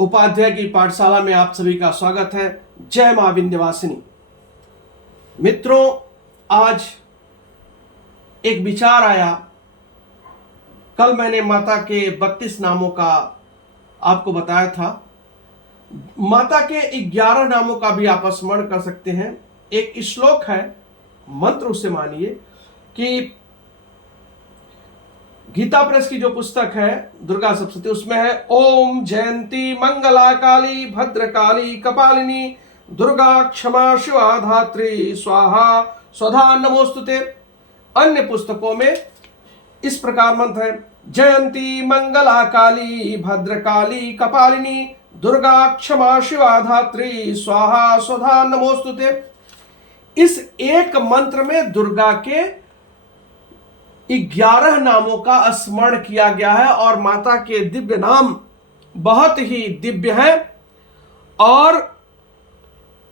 उपाध्याय की पाठशाला में आप सभी का स्वागत है। जय मां विंध्यवासिनी। मित्रों, आज एक विचार आया। कल मैंने माता के 32 नामों का आपको बताया था। माता के 11 नामों का भी आप स्मरण कर सकते हैं। एक श्लोक है, मंत्र उसे मानिए, कि गीता प्रेस की जो पुस्तक है दुर्गा सप्तशती, उसमें है ओम जयंती मंगला काली भद्रकाली कपालिनी दुर्गा क्षमा शिवा धात्री स्वाहा स्वधा नमोस्तुते। अन्य पुस्तकों में इस प्रकार मंत्र है, जयंती मंगला काली भद्रकाली कपालिनी दुर्गा क्षमा शिवा धात्री स्वाहा स्वधा नमोस्तुते। इस एक मंत्र में दुर्गा के 11 नामों का स्मरण किया गया है और माता के दिव्य नाम बहुत ही दिव्य हैं। और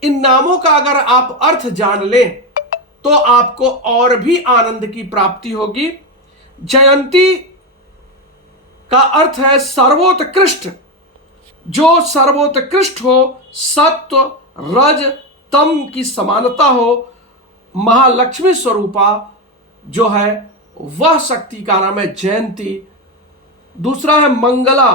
इन नामों का अगर आप अर्थ जान लें तो आपको और भी आनंद की प्राप्ति होगी। जयंती का अर्थ है सर्वोत्कृष्ट, जो सर्वोत्कृष्ट हो, सत्व रज तम की समानता हो, महालक्ष्मी स्वरूपा जो है वह शक्ति का नाम है जयंती। दूसरा है मंगला,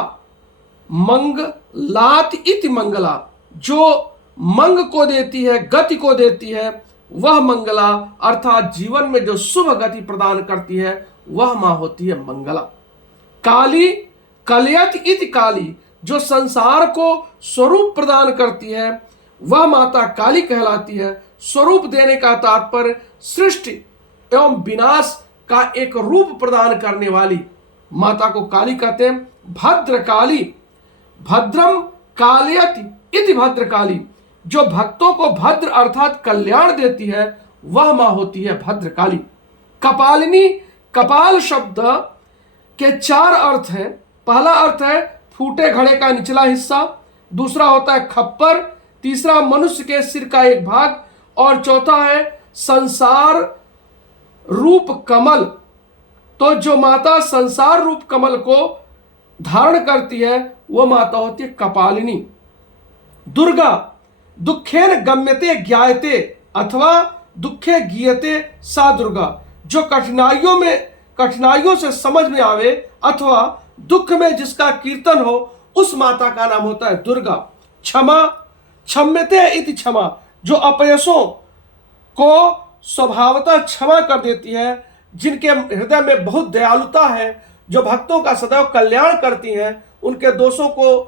मंगलात इति मंगला, जो मंग को देती है, गति को देती है, वह मंगला, अर्थात जीवन में जो शुभ गति प्रदान करती है वह मां होती है मंगला। काली, कलयत इति काली, जो संसार को स्वरूप प्रदान करती है वह माता काली कहलाती है। स्वरूप देने का तात्पर्य सृष्टि एवं विनाश का एक रूप प्रदान करने वाली माता को काली कहते हैं। भद्रकाली, भद्रम कालयति इति भद्रकाली, जो भक्तों को भद्र अर्थात कल्याण देती है वह मां होती है भद्रकाली। कपालिनी, कपाल शब्द के 4 अर्थ हैं। पहला अर्थ है फूटे घड़े का निचला हिस्सा, दूसरा होता है खप्पर, तीसरा मनुष्य के सिर का एक भाग, और चौथा है संसार रूप कमल। तो जो माता संसार रूप कमल को धारण करती है वह माता होती है कपालिनी। दुर्गा, दुखेन गम्यते ज्ञायते अथवा दुखे गीयते सा दुर्गा, जो कठिनाइयों से समझ में आवे अथवा दुख में जिसका कीर्तन हो उस माता का नाम होता है दुर्गा। क्षमा, क्षम्यते इति क्षमा, जो अपयशों को स्वभावतः क्षमा कर देती है, जिनके हृदय में बहुत दयालुता है, जो भक्तों का सदैव कल्याण करती हैं, उनके दोषों को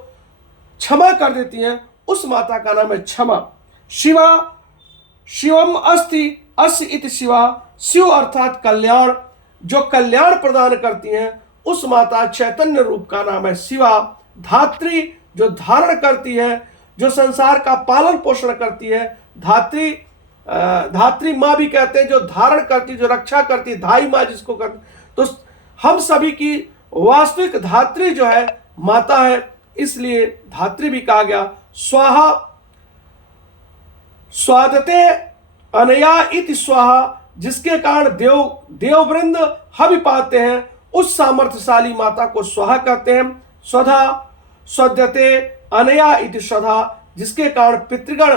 क्षमा कर देती हैं, उस माता का नाम है क्षमा। शिवा, शिवम अस्ति अस्य इति शिवा, शिव अर्थात कल्याण, जो कल्याण प्रदान करती हैं उस माता चैतन्य रूप का नाम है शिवा। धात्री, जो धारण करती है, जो संसार का पालन पोषण करती है, धात्री, धात्री माँ भी कहते हैं, जो धारण करती, जो रक्षा करती, धाई माँ जिसको करती। तो हम सभी की वास्तविक धात्री जो है माता है, इसलिए धात्री भी कहा गया। स्वाहा, स्वादते अनया इति स्वाहा, जिसके कारण देववृंद हवि पाते हैं, उस सामर्थ्यशाली माता को स्वाहा कहते हैं। स्वधा, स्वद्यते अनया इति स्वधा, जिसके कारण पितृगण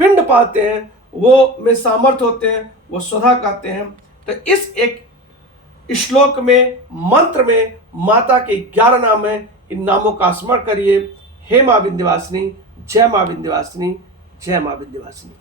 पिंड पाते हैं, वो में सामर्थ्य होते हैं, वो स्वधा कहते हैं। तो इस एक श्लोक में, मंत्र में माता के 11 नाम हैं। इन नामों का स्मरण करिए। हे मां विंध्यवासिनी, जय मां विंध्यवासिनी, जय मां विंध्यवासिनी।